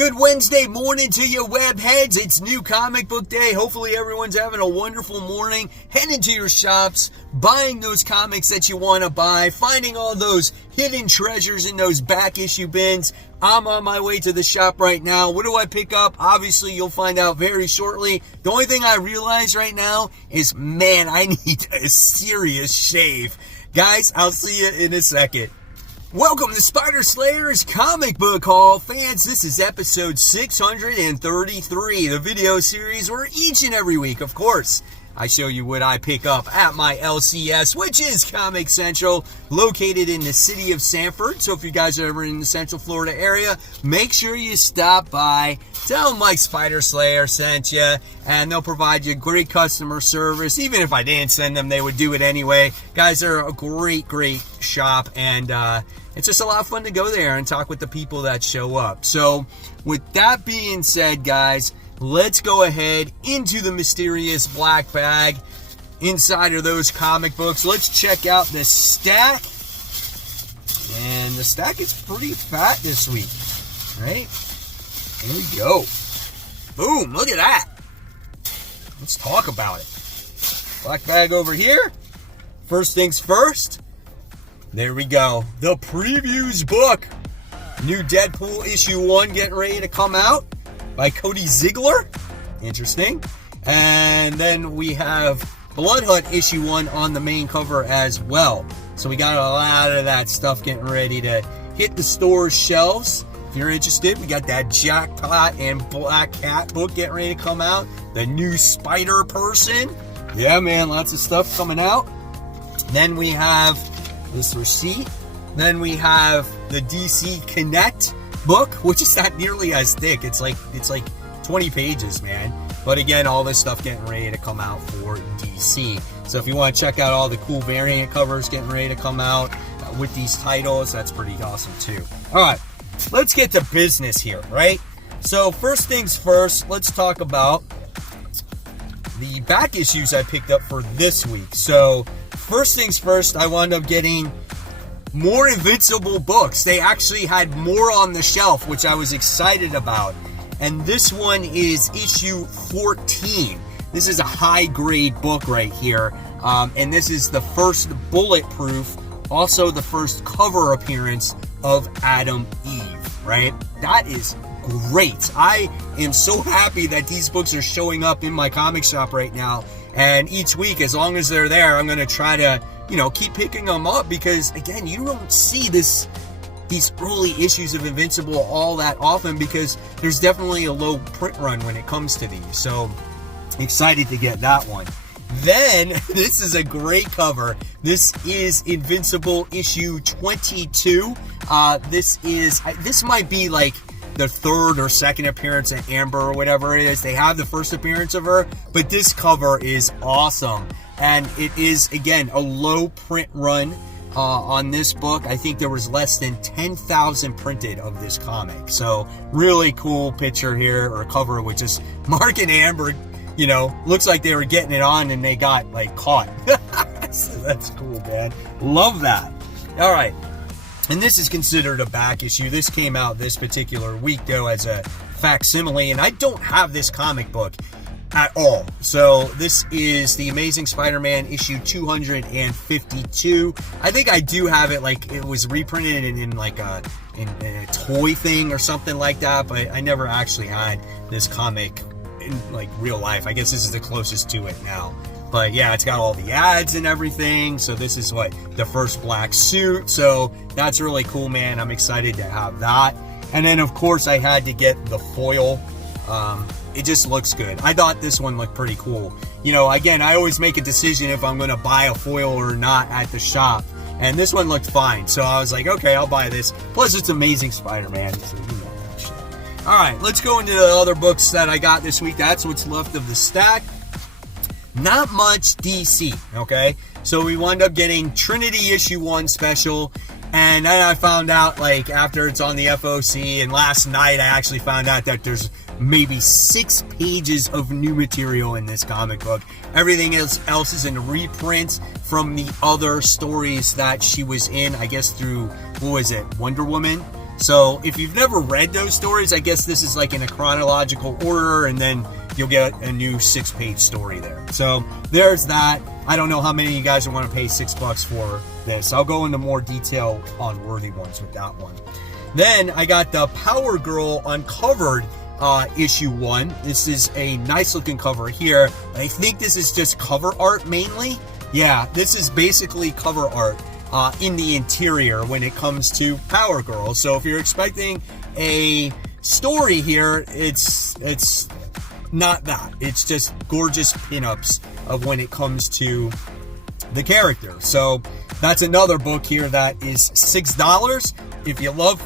Good Wednesday morning to you webheads. It's new comic book day. Hopefully everyone's having a wonderful morning. Heading to your shops, buying those comics that you want to buy, finding all those hidden treasures in those back issue bins. I'm on my way to the shop right now. What do I pick up? Obviously, you'll find out very shortly. The only thing I realize right now is, man, I need a serious shave. Guys, I'll see you in a second. Welcome to Spider Slayer's Comic Book Haul. Fans, this is episode 633, the video series where each and every week, of course, I show you what I pick up at my LCS, which is Comic Central, located in the city of Sanford. So if you guys are ever in the Central Florida area, make sure you stop by, tell Mike Spider Slayer sent you, and they'll provide you great customer service. Even if I didn't send them, they would do it anyway. Guys, they're a great shop, and it's just a lot of fun to go there and talk with the people that show up. So with that being said, guys, let's go ahead into the mysterious black bag. Inside of those comic books, let's check out the stack. And the stack is pretty fat this week, right? Here we go. Boom, look at that. Let's talk about it. Black bag over here. First things first. There we go. The Previews book. New Deadpool issue 1 getting ready to come out by Cody Ziegler. Interesting. And then we have Blood Hunt issue 1 on the main cover as well. So we got a lot of that stuff getting ready to hit the store's shelves. If you're interested, we got that Jackpot and Black Cat book getting ready to come out. The new Spider Person. Yeah, man, lots of stuff coming out. Then we have this receipt. Then we have the DC Connect book, which is not nearly as thick. It's like 20 pages, man. But again, all this stuff getting ready to come out for DC. So if you want to check out all the cool variant covers getting ready to come out with these titles, that's pretty awesome too. All right, let's get to business here, right? So first things first, let's talk about the back issues I picked up for this week. So first things first, I wound up getting more Invincible books. They actually had more on the shelf, which I was excited about. And this one is issue 14. This is a high-grade book right here. And this is the first Bulletproof, also the first cover appearance of Adam Eve, right? That is great. I am so happy that these books are showing up in my comic shop right now. And each week, as long as they're there, I'm going to try to, keep picking them up because, again, you don't see these early issues of Invincible all that often because there's definitely a low print run when it comes to these. So, excited to get that one. Then, this is a great cover. This is Invincible issue 22. This might be like the third or second appearance of Amber or whatever it is. They have the first appearance of her, but this cover is awesome. And it is, again, a low print run on this book. I think there was less than 10,000 printed of this comic. So really cool picture here, or cover with just Mark and Amber, looks like they were getting it on and they got caught. So that's cool, man. Love that. All right. And this is considered a back issue. This came out this particular week, though, as a facsimile, and I don't have this comic book at all. So this is The Amazing Spider-Man issue 252. I think I do have it, it was reprinted in a toy thing or something like that, but I never actually had this comic in real life. I guess this is the closest to it now. But yeah, it's got all the ads and everything. So this is the first black suit. So that's really cool, man. I'm excited to have that. And then of course I had to get the foil. It just looks good. I thought this one looked pretty cool. Again, I always make a decision if I'm going to buy a foil or not at the shop. And this one looked fine. So I was like, okay, I'll buy this. Plus it's Amazing Spider-Man. So that shit. All right, let's go into the other books that I got this week. That's what's left of the stack. Not much DC, okay? So we wound up getting Trinity issue 1 special, and then I found out, after it's on the FOC, and last night I actually found out that there's maybe 6 pages of new material in this comic book. Everything else is in reprints from the other stories that she was in, I guess through, Wonder Woman. So if you've never read those stories, I guess this is like in a chronological order, and then you'll get a new 6-page story there. So there's that. I don't know how many of you guys want to pay $6 for this. I'll go into more detail on Worthy Ones with that one. Then I got the Power Girl Uncovered issue 1. This is a nice looking cover here. I think this is just cover art mainly. Yeah, this is basically cover art in the interior when it comes to Power Girl. So if you're expecting a story here, it's not that. It's just gorgeous pinups of when it comes to the character. So that's another book here that is $6. If you love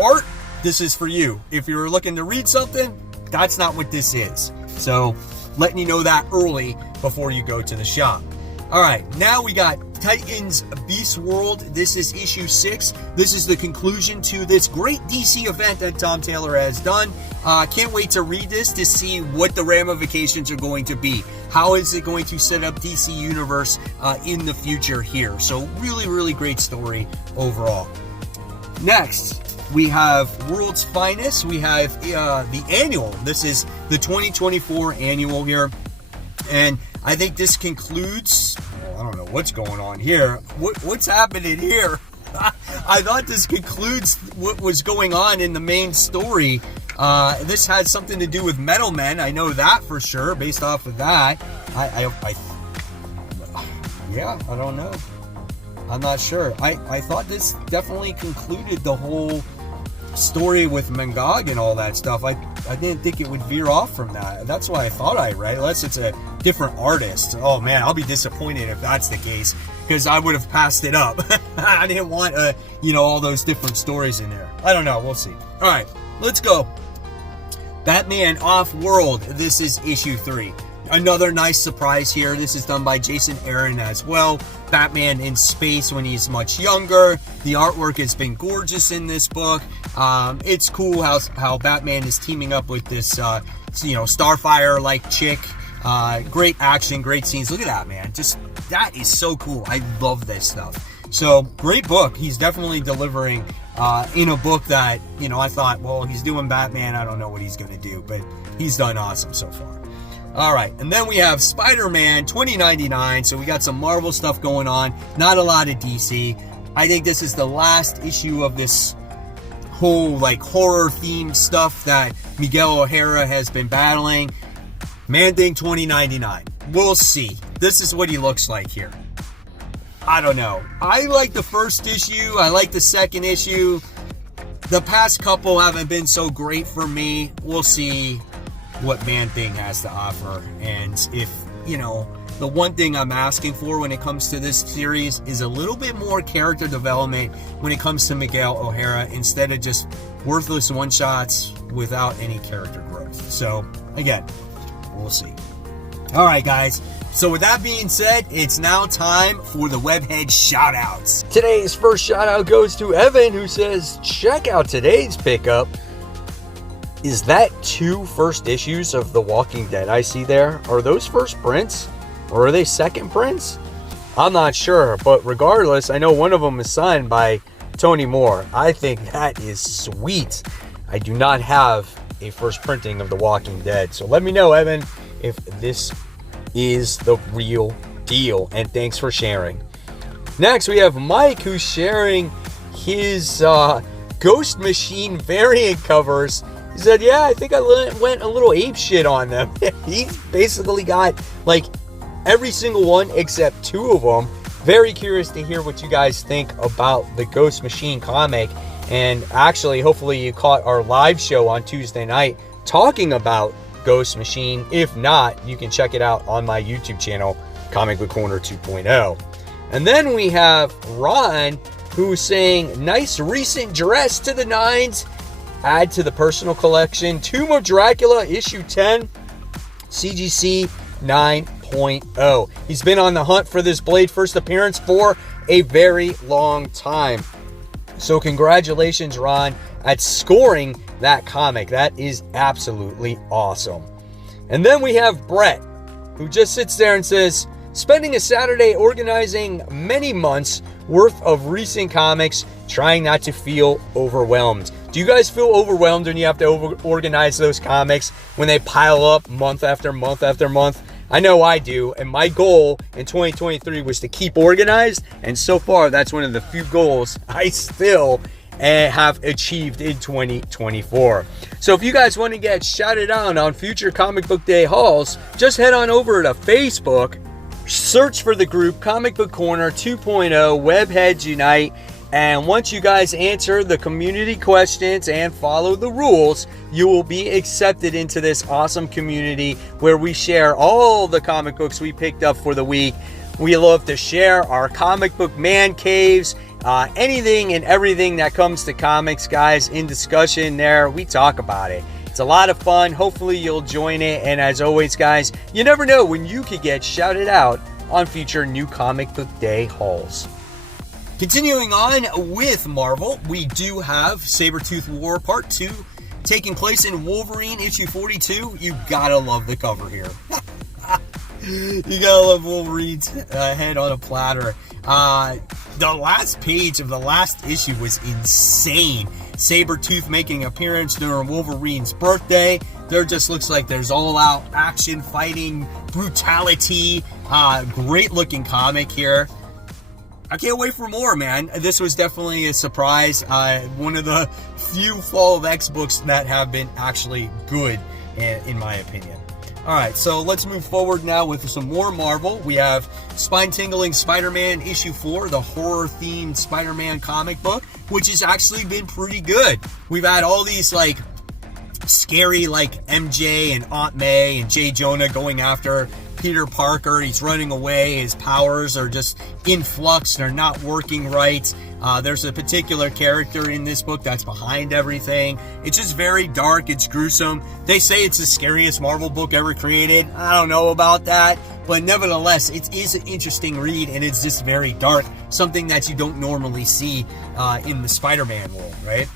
art, this is for you. If you're looking to read something, that's not what this is. So letting you know that early before you go to the shop. All right, now we got Titans Beast World. This is issue 6. This is the conclusion to this great DC event that Tom Taylor has done. Can't wait to read this to see what the ramifications are going to be. How is it going to set up DC Universe in the future here? So really, really great story overall. Next, we have World's Finest. We have the annual. This is the 2024 annual here. And I think this concludes, I don't know what's going on here. What's happening here? I thought this concludes what was going on in the main story. This had something to do with Metal Men. I know that for sure based off of that. Yeah, I don't know. I'm not sure. I thought this definitely concluded the whole story with Mangog and all that stuff. I didn't think it would veer off from that. That's why I thought I read, unless it's a different artist. Oh man, I'll be disappointed if that's the case, because I would have passed it up. I didn't want all those different stories in there. I don't know, we'll see. All right, let's go. Batman Off-World. This is issue 3. Another nice surprise here. This is done by Jason Aaron as well. Batman in space when he's much younger. The artwork has been gorgeous in this book. It's cool how Batman is teaming up with this, Starfire-like chick. Great action, great scenes. Look at that, man. Just, that is so cool. I love this stuff. So, great book. He's definitely delivering in a book that, I thought, well, he's doing Batman. I don't know what he's going to do, but he's done awesome so far. All right, and then we have Spider-Man 2099. So we got some Marvel stuff going on, not a lot of DC. I think this is the last issue of this whole horror themed stuff that Miguel O'Hara has been battling. Man-Thing 2099. We'll see. This is what he looks like here. I don't know. I like the first issue. I like the second issue. The past couple haven't been so great for me. We'll see what Man-Thing has to offer. And if, the one thing I'm asking for when it comes to this series is a little bit more character development when it comes to Miguel O'Hara, instead of just worthless one-shots without any character growth. So, again, we'll see. All right, guys. So with that being said, it's now time for the Webhead Shoutouts. Today's first shoutout goes to Evan, who says, check out today's pickup. Is that 2 first issues of The Walking Dead I see there? Are those first prints? Or are they second prints? I'm not sure, but regardless, I know one of them is signed by Tony Moore. I think that is sweet. I do not have a first printing of The Walking Dead, so let me know, Evan, if this is the real deal, and thanks for sharing. Next, we have Mike, who's sharing his Ghost Machine variant covers. He said, yeah, I think I went a little ape shit on them. He's basically got every single one except 2 of them. Very curious to hear what you guys think about the Ghost Machine comic. And actually, hopefully you caught our live show on Tuesday night talking about Ghost Machine. If not, you can check it out on my YouTube channel, Comic Book Corner 2.0. And then we have Ron, who's saying, nice recent dress to the 9s. Add to the personal collection. Tomb of Dracula, issue 10, CGC 9.0. He's been on the hunt for this Blade first appearance for a very long time. So congratulations, Ron, at scoring that comic. That is absolutely awesome. And then we have Brett, who just sits there and says, spending a Saturday organizing many months worth of recent comics, trying not to feel overwhelmed. Do you guys feel overwhelmed when you have to organize those comics when they pile up month after month after month? I know I do, and my goal in 2023 was to keep organized, and so far that's one of the few goals I still have achieved in 2024. So if you guys want to get shouted out on future Comic Book Day hauls, just head on over to Facebook, search for the group Comic Book Corner 2.0 Webheads Unite, and once you guys answer the community questions and follow the rules, you will be accepted into this awesome community where we share all the comic books we picked up for the week. We love to share our comic book man caves, anything and everything that comes to comics, guys, in discussion there. We talk about it. It's a lot of fun. Hopefully you'll join it. And as always, guys, you never know when you could get shouted out on future New Comic Book Day hauls. Continuing on with Marvel, we do have Sabretooth War Part 2 taking place in Wolverine issue 42. You gotta love the cover here. You gotta love Wolverine's head on a platter. The last page of the last issue was insane. Sabretooth making an appearance during Wolverine's birthday. There just looks like there's all-out action, fighting, brutality. Great looking comic here. I can't wait for more, man. This was definitely a surprise. One of the few Fall of X books that have been actually good, in my opinion. All right, so let's move forward now with some more Marvel. We have Spine-Tingling Spider-Man issue 4, the horror-themed Spider-Man comic book, which has actually been pretty good. We've had all these, like, scary, like, MJ and Aunt May and J. Jonah going after Peter Parker. He's running away. His powers are just in flux. They're not working right. There's a particular character in this book that's behind everything. It's just very dark. It's gruesome. They say it's the scariest Marvel book ever created. I don't know about that, but nevertheless, it is an interesting read, and it's just very dark. Something that you don't normally see in the Spider-Man world, right?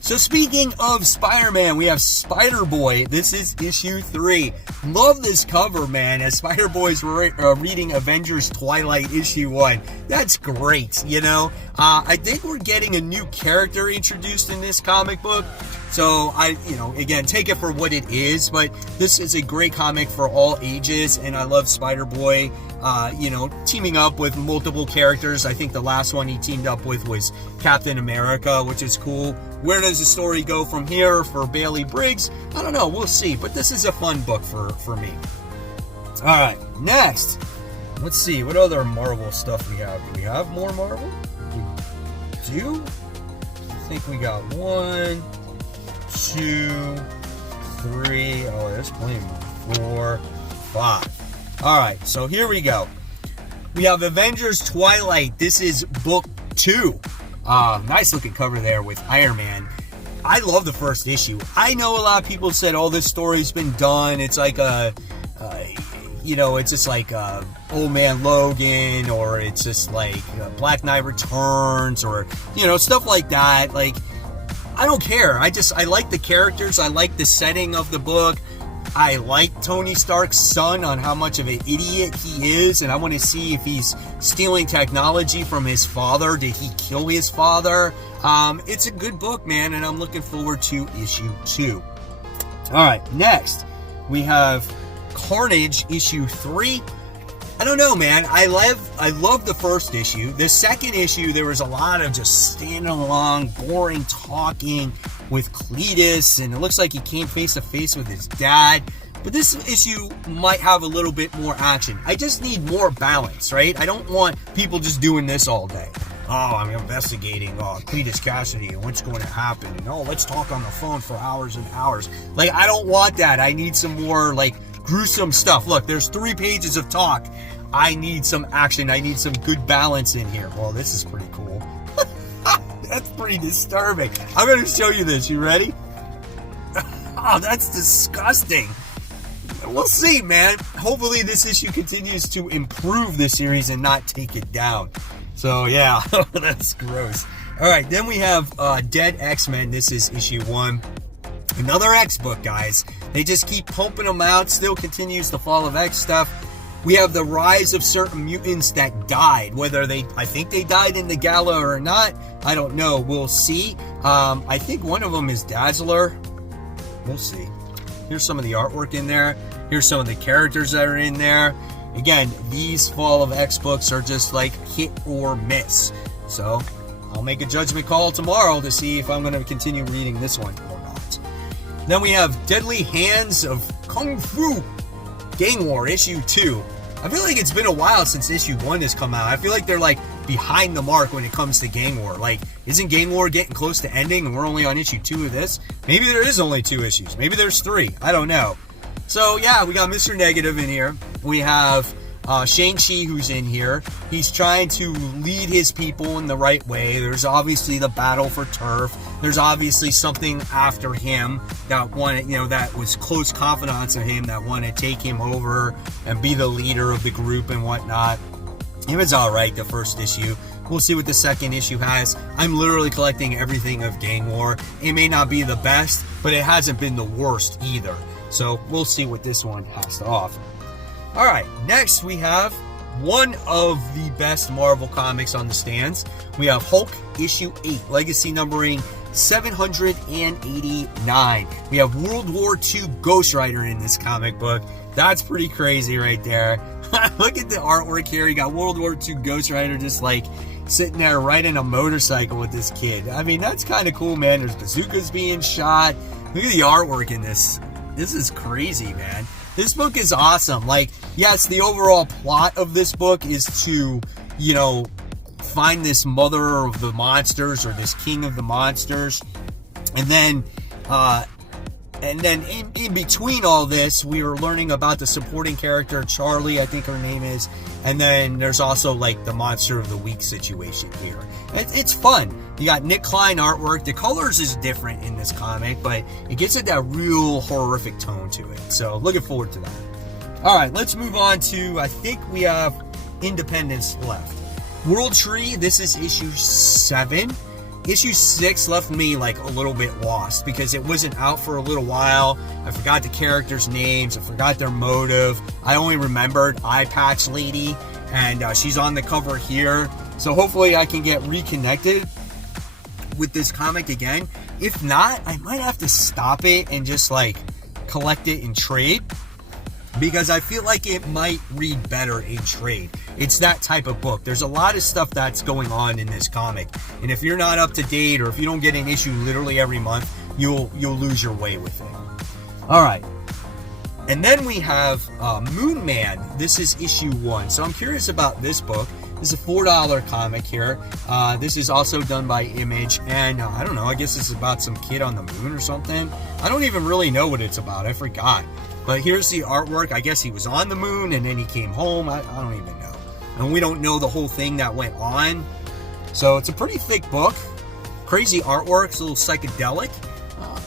So speaking of Spider-Man, we have Spider-Boy. This is issue 3. Love this cover, man, as Spider-Boy's reading Avengers Twilight issue 1. That's great, you know? I think we're getting a new character introduced in this comic book. So again, take it for what it is, but this is a great comic for all ages, and I love Spider-Boy, teaming up with multiple characters. I think the last one he teamed up with was Captain America, which is cool. Where does the story go from here for Bailey Briggs? I don't know, we'll see, but this is a fun book for me. Alright, next, let's see, what other Marvel stuff we have? Do we have more Marvel? We do? I think we got 1, 2, 3, oh, there's plenty more, 4, 5. Alright, so here we go. We have Avengers Twilight. This is book 2. Nice looking cover there with Iron Man. I love the first issue. I know a lot of people said, oh, this story's been done. It's like it's just like Old Man Logan, or it's just like Black Knight Returns, or, stuff like that. Like, I don't care. I like the characters. I like the setting of the book. I like Tony Stark's son, on how much of an idiot he is, and I want to see if he's stealing technology from his father. Did he kill his father? It's a good book, man, and I'm looking forward to issue 2. Alright, next, we have Carnage issue 3. I don't know, man. I love the first issue. The second issue, there was a lot of just standing along, boring talking with Cletus, and it looks like he came face to face with his dad. But this issue might have a little bit more action. I just need more balance, right? I don't want people just doing this all day. Oh, I'm investigating Cletus Cassidy and what's going to happen. And let's talk on the phone for hours and hours. Like, I don't want that. I need some more, like, gruesome stuff. Look, there's 3 pages of talk. I need some action. I need some good balance in here. Well, this is pretty cool. That's pretty disturbing. I'm going to show you this. You ready? Oh, that's disgusting. We'll see, man. Hopefully this issue continues to improve the series and not take it down. So, yeah, that's gross. All right, then we have Dead X-Men. This is issue 1. Another X book, guys. They just keep pumping them out. Still continues the Fall of X stuff. We have the rise of certain mutants that died. I think they died in the gala or not, I don't know. We'll see. I think one of them is Dazzler. We'll see. Here's some of the artwork in there. Here's some of the characters that are in there. Again, these Fall of X books are just like hit or miss. So I'll make a judgment call tomorrow to see if I'm going to continue reading this one or not. Then we have Deadly Hands of Kung Fu Gang War issue 2. I feel like it's been a while since issue 1 has come out. I feel like they're like behind the mark when it comes to Gang War. Like, isn't Gang War getting close to ending and we're only on issue 2 of this? Maybe there is only 2 issues. Maybe there's 3. I don't know. So yeah, we got Mr. Negative in here. We have Shang-Chi who's in here. He's trying to lead his people in the right way. There's obviously the battle for turf. There's obviously something after him that wanted, that was close confidants of him that want to take him over and be the leader of the group and whatnot. It was alright, the first issue. We'll see what the second issue has. I'm literally collecting everything of Gang War. It may not be the best, but it hasn't been the worst either. So we'll see what this one has to offer. Alright, next we have one of the best Marvel comics on the stands. We have Hulk issue 8, legacy numbering 789. We have World War II Ghost Rider in this comic book. That's pretty crazy right there. Look at the artwork here. You got World War II Ghost Rider just like sitting there riding a motorcycle with this kid. I mean, that's kind of cool, man. There's bazookas being shot. Look at the artwork in this. This is crazy, man. This book is awesome. Like, yes, the overall plot of this book is to, find this mother of the monsters or this king of the monsters. And then in between all this, we were learning about the supporting character, Charlie, I think her name is. And then there's also like the monster of the week situation here. It's fun. You got Nick Klein artwork. The colors is different in this comic, but it gives it that real horrific tone to it. So looking forward to that. All right, let's move on to, I think we have Independence left. World Tree, this is issue 7. Issue 6 left me like a little bit lost because it wasn't out for a little while. I forgot the characters' names. I forgot their motive. I only remembered Eye Patch Lady, and she's on the cover here. So hopefully I can get reconnected with this comic again. If not, I might have to stop it and just like collect it in trade, because I feel like it might read better in trade. It's that type of book. There's a lot of stuff that's going on in this comic, and if you're not up to date or if you don't get an issue literally every month, you'll lose your way with it. All right, and then we have Moon Man. This is issue 1. So I'm curious about this book. This is a $4 comic here. This is also done by Image, and I don't know, I guess this is about some kid on the moon or something. I don't even really know what it's about. I forgot. But here's the artwork. I guess he was on the moon and then he came home. I don't even know. And we don't know the whole thing that went on. So it's a pretty thick book. Crazy artwork. It's a little psychedelic.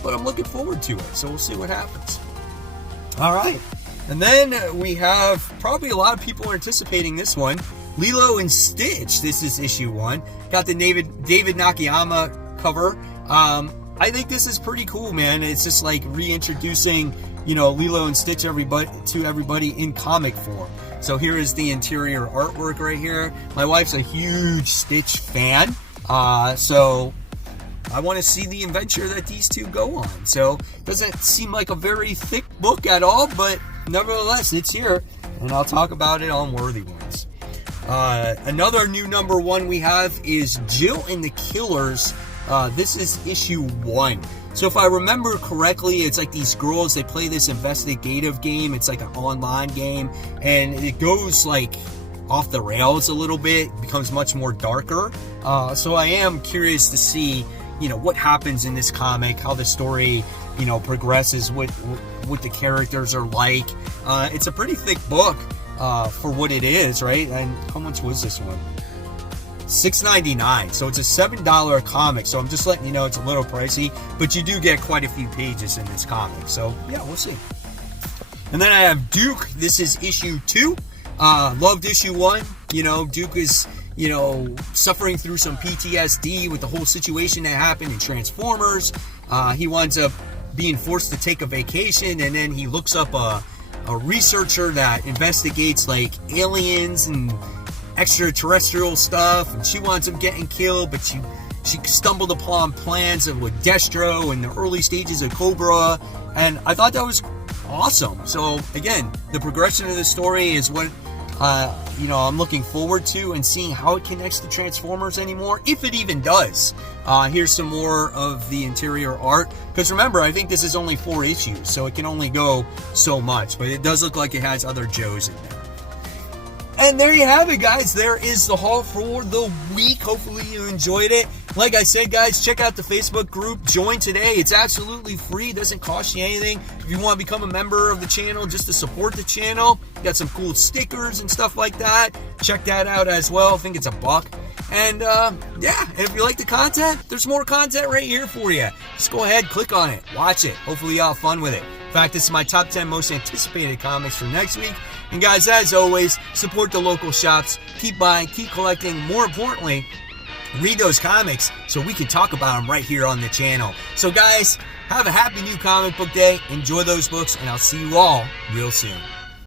But I'm looking forward to it. So we'll see what happens. All right. And then we have probably a lot of people are anticipating this one. Lilo and Stitch. This is issue 1. Got the David Nakayama cover. I think this is pretty cool, man. It's just like reintroducing, Lilo and Stitch to everybody in comic form. So here is the interior artwork right here. My wife's a huge Stitch fan. So I want to see the adventure that these two go on. So it doesn't seem like a very thick book at all, but nevertheless, it's here. And I'll talk about it on Worthy Ones. Another new number 1 we have is Jill and the Killers. This is issue 1. So if I remember correctly, it's like these girls, they play this investigative game. It's like an online game, and it goes like off the rails a little bit. It becomes much more darker. So I am curious to see, what happens in this comic, how the story, progresses, what the characters are like. It's a pretty thick book for what it is, right? And how much was this one? $6.99. So it's a $7 comic. So I'm just letting you know it's a little pricey, but you do get quite a few pages in this comic. So yeah, we'll see. And then I have Duke. This is issue 2. Loved issue 1. Duke is, suffering through some PTSD with the whole situation that happened in Transformers. He winds up being forced to take a vacation, and then he looks up a a researcher that investigates like aliens and extraterrestrial stuff, and she winds up getting killed, but she stumbled upon plans of with Destro and the early stages of Cobra, and I thought that was awesome. So again, the progression of the story is what I'm looking forward to, and seeing how it connects to Transformers anymore, if it even does. Here's some more of the interior art, because remember, I think this is only 4 issues, so it can only go so much, but it does look like it has other Joes in there. And there you have it, guys. There is the haul for the week. Hopefully you enjoyed it. Like I said, guys, check out the Facebook group. Join today. It's absolutely free. It doesn't cost you anything. If you want to become a member of the channel just to support the channel, got some cool stickers and stuff like that. Check that out as well. I think it's $1. And and if you like the content, there's more content right here for you. Just go ahead, click on it, watch it. Hopefully you'll have fun with it. In fact, this is my top 10 most anticipated comics for next week. And guys, as always, support the local shops. Keep buying, keep collecting. More importantly, read those comics so we can talk about them right here on the channel. So guys, have a happy new comic book day. Enjoy those books, and I'll see you all real soon.